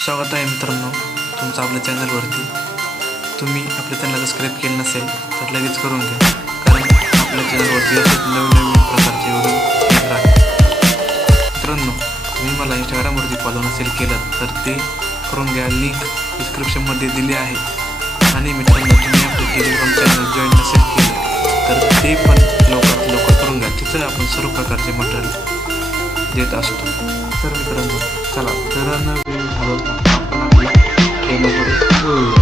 स्वागत आहे मित्रांनो तुमचं आपल्या चॅनलवरती। तुम्ही आपल्या चॅनलला सबस्क्राईब केलं नसेल तर लगेच करून घ्या, कारण आपल्या चॅनलवरती असेच नवीन प्रकारचे व्हिडिओ येत राहतात। मित्रांनो, तुम्ही मला इंस्टाग्रामवरती फॉलो नसेल केलं तर ते करून घ्या, लिंक डिस्क्रिप्शनमध्ये दिली आहे। आणि मित्रांनो, तुम्ही आपलं टेलिग्राम चॅनल जॉईन नसेल केलं तर ते पण लवकरात लवकर करून घ्या, तिथं आपण सर्व प्रकारचे मटेरियल देत असतो। तर मित्रांनो चला, तर नवीन घालवता आपण आपला डेमो करू।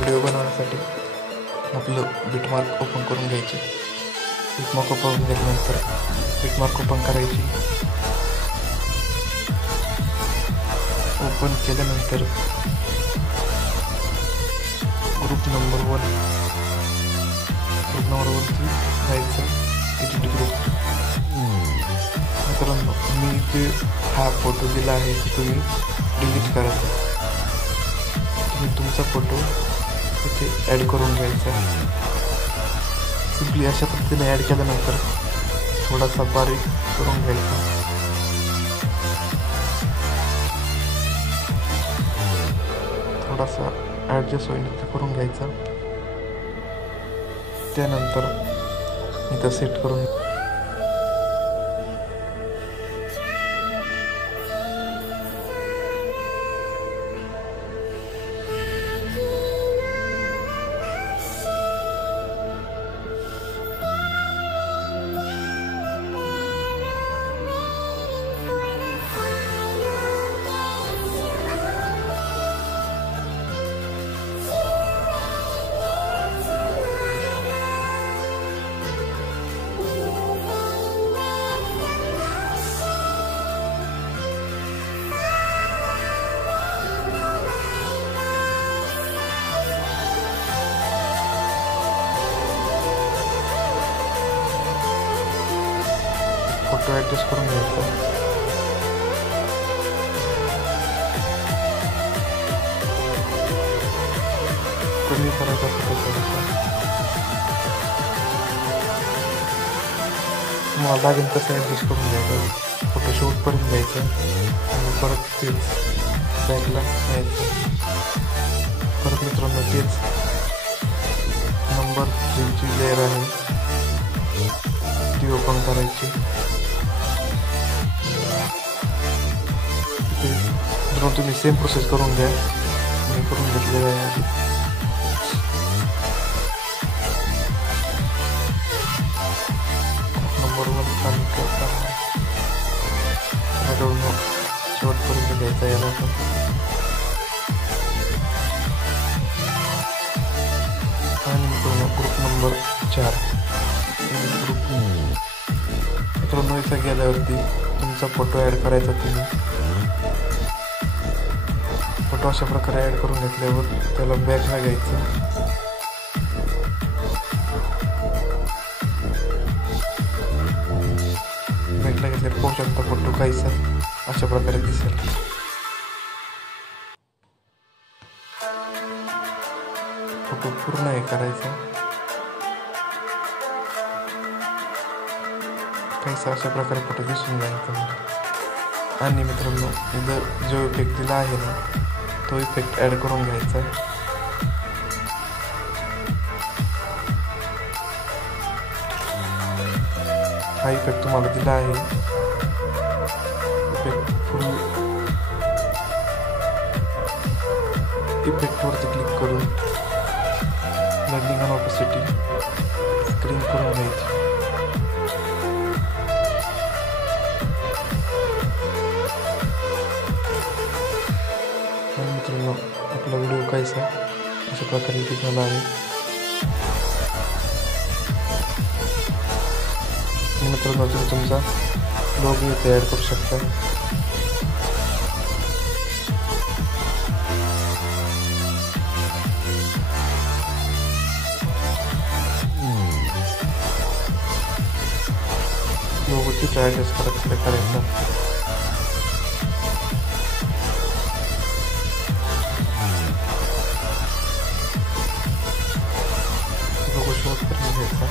व्हिडिओ बनवण्यासाठी आपलं बिटमार्क ओपन करून घ्यायचे। बिटमार्क ओपन घेतल्यानंतर बिटमार्क ओपन करायची। ओपन केल्यानंतर ग्रुप नंबर 1 वरती जायचं, एडिट ग्रुप। मित्रांनो, मी जे हा फोटो दिला आहे तो तुम्ही डिलीट करायचा। तुम्ही तुमचा फोटो इथे ॲड करून घ्यायचा। सिम्पली अशा पद्धतीने ॲड केल्यानंतर थोडासा बारीक करून घ्यायचा। थोडासा ॲडजस्ट होईल ते करून घ्यायचा। त्यानंतर इथं सेट करून फोटो ॲडजस्ट करून घ्यायचा। कमी करायचा फोटो थोडासा, तुम्हाला लागेल तसं ॲडजस्ट करून घ्यायचं। फोटो शेवटपर्यंत घ्यायचं आणि परत तेच बॅकला यायचं। परत मित्रांनो, तेच नंबर 3 ची लेअर आहे ती ओपन करायची। तुम्ही सेम प्रोसेस करून घ्या, मी करून घेतलेलं आहे आधी। नंबर 1 खाली करताना शेवटपर्यंत घ्यायचा याला पण। आणि ग्रुप नंबर 4 ग्रुप। मित्रांनो, इथं गेल्यावरती तुमचा फोटो ॲड करायचा। तुम्ही फोटो अशा प्रकारे ॲड करून घेतल्यावर त्याला बॅकला घ्यायचं। बॅकला घेतल्यावर पाहू शकता फोटो काहीसा अशा प्रकारे दिसेल। फोटो पूर्ण हे करायचा, काहीसा अशा प्रकारे फोटो दिसून जायचा। आणि मित्रांनो, इथं जो इफेक्ट दिला आहे ना तो इफेक्ट ॲड करून घ्यायचा। हा हा इफेक्ट तुम्हाला दिला आहे. इफेक्ट फुल इफेक्टवरती क्लिक करून ब्लेंडिंग आणि ऑपेसिटी स्क्रीन करून घ्यायची. मित्रांनो, आपला व्हिडिओ काहीसा अशा प्रकारे इथे झाला आहे. मित्रांनो, तुम्ही तुमचा लोगो इथे ॲड करू शकता. लोगोची ॲडजस्ट करायचा. लोगो शॉर्ट करून घ्यायचा.